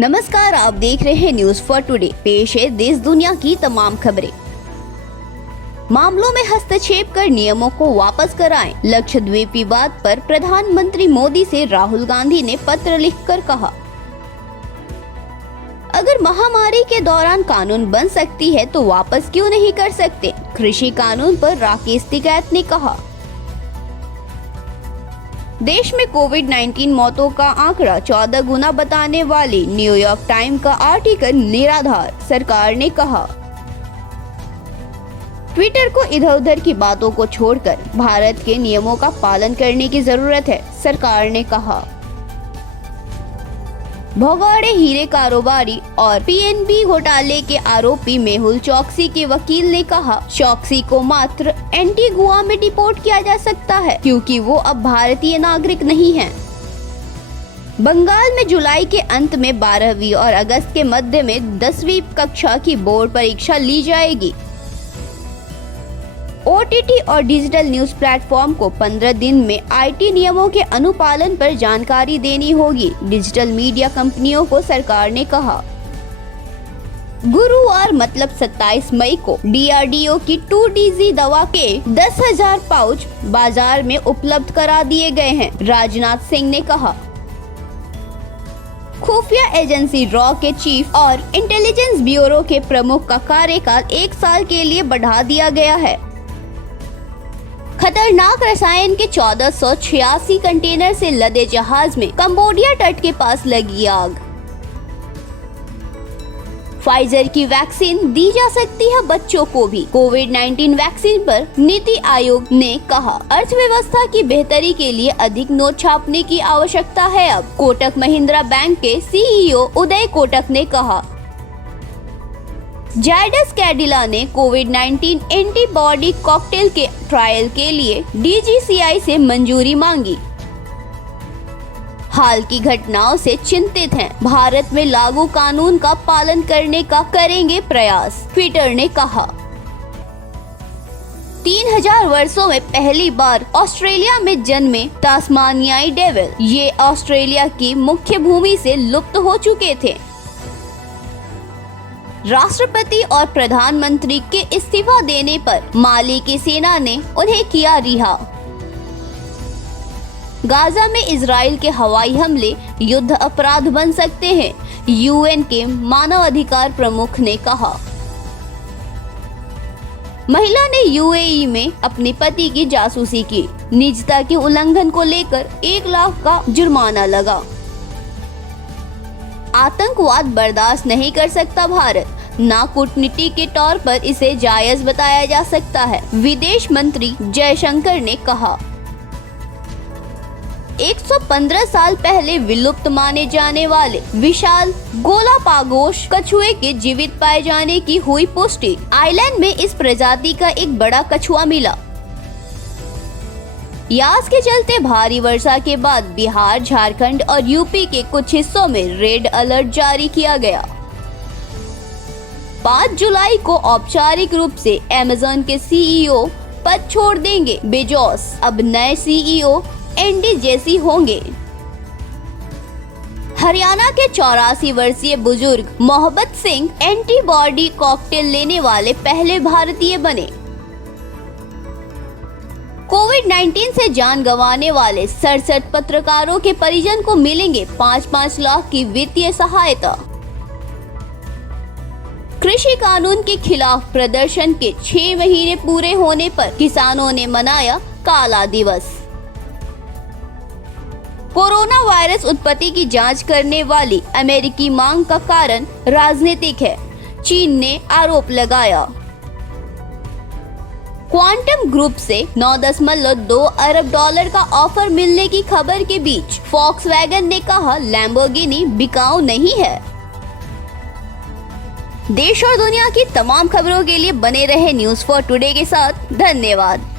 नमस्कार, आप देख रहे हैं न्यूज फॉर टुडे। पेश है देश दुनिया की तमाम खबरें। मामलों में हस्तक्षेप कर नियमों को वापस कराएं। लक्षद्वीप विवाद पर प्रधानमंत्री मोदी से राहुल गांधी ने पत्र लिखकर कहा, अगर महामारी के दौरान कानून बन सकती है तो वापस क्यों नहीं कर सकते। कृषि कानून पर राकेश टिकैत ने कहा। देश में कोविड-19 मौतों का आंकड़ा 14 गुना बताने वाली न्यूयॉर्क टाइम का आर्टिकल निराधार, सरकार ने कहा। ट्विटर को इधर-उधर की बातों को छोड़कर भारत के नियमों का पालन करने की जरूरत है, सरकार ने कहा। भगोड़े हीरे कारोबारी और पीएनबी घोटाले के आरोपी मेहुल चोकसी के वकील ने कहा, चोकसी को मात्र एंटीगुआ में डिपोर्ट किया जा सकता है क्योंकि वो अब भारतीय नागरिक नहीं हैं। बंगाल में जुलाई के अंत में 12वीं और अगस्त के मध्य में 10वीं कक्षा की बोर्ड परीक्षा ली जाएगी। ओटीटी और डिजिटल न्यूज प्लेटफॉर्म को 15 दिन में आईटी नियमों के अनुपालन पर जानकारी देनी होगी, डिजिटल मीडिया कंपनियों को सरकार ने कहा। गुरुवार मतलब 27 मई को डीआरडीओ की 2DG दवा के 10,000 पाउच बाजार में उपलब्ध करा दिए गए हैं, राजनाथ सिंह ने कहा। खुफिया एजेंसी रॉ के चीफ और इंटेलिजेंस ब्यूरो के प्रमुख का कार्यकाल 1 साल के लिए बढ़ा दिया गया है। खतरनाक रसायन के 1486 कंटेनर से लदे जहाज में कंबोडिया तट के पास लगी आग। फाइजर की वैक्सीन दी जा सकती है बच्चों को भी, कोविड-19 वैक्सीन पर नीति आयोग ने कहा। अर्थव्यवस्था की बेहतरी के लिए अधिक नोट छापने की आवश्यकता है अब, कोटक महिंद्रा बैंक के सीईओ उदय कोटक ने कहा। जायडस कैडिला ने कोविड-19 एंटीबॉडी कॉकटेल के ट्रायल के लिए डीजीसीआई से मंजूरी मांगी। हाल की घटनाओं से चिंतित हैं, भारत में लागू कानून का पालन करने का करेंगे प्रयास, ट्विटर ने कहा। 3000 वर्षों में पहली बार ऑस्ट्रेलिया में जन्मे तास्मानियाई डेविल, ये ऑस्ट्रेलिया की मुख्य भूमि से लुप्त हो चुके थे। राष्ट्रपति और प्रधानमंत्री के इस्तीफा देने पर माली की सेना ने उन्हें किया रिहा। गाजा में इजराइल के हवाई हमले युद्ध अपराध बन सकते हैं, यूएन के मानवाधिकार प्रमुख ने कहा। महिला ने यूएई में अपने पति की जासूसी की, निजता के उल्लंघन को लेकर 1 लाख का जुर्माना लगा। आतंकवाद बर्दाश्त नहीं कर सकता भारत, ना कूटनीति के तौर पर इसे जायज बताया जा सकता है, विदेश मंत्री जयशंकर ने कहा। 115 साल पहले विलुप्त माने जाने वाले विशाल गोलापागोस कछुए के जीवित पाए जाने की हुई पुष्टि। आइलैंड में इस प्रजाति का एक बड़ा कछुआ मिला। यास के चलते भारी वर्षा के बाद बिहार, झारखंड और यूपी के कुछ हिस्सों में रेड अलर्ट जारी किया गया। 5 जुलाई को औपचारिक रूप से अमेज़न के सीईओ पद छोड़ देंगे बेजोस, अब नए सीईओ एंडी जेसी होंगे। हरियाणा के 84 वर्षीय बुजुर्ग मोहब्बत सिंह एंटीबॉडी कॉकटेल लेने वाले पहले भारतीय बने। कोविड-19 से जान गंवाने वाले 67 पत्रकारों के परिजन को मिलेंगे 5-5 लाख की वित्तीय सहायता। कृषि कानून के खिलाफ प्रदर्शन के 6 महीने पूरे होने पर किसानों ने मनाया काला दिवस। कोरोना वायरस उत्पत्ति की जांच करने वाली अमेरिकी मांग का कारण राजनीतिक है, चीन ने आरोप लगाया। क्वांटम ग्रुप से $9.2 अरब का ऑफर मिलने की खबर के बीच फॉक्सवैगन ने कहा, लैम्बोर्गिनी बिकाऊ नहीं है। देश और दुनिया की तमाम खबरों के लिए बने रहे न्यूज फॉर टुडे के साथ। धन्यवाद।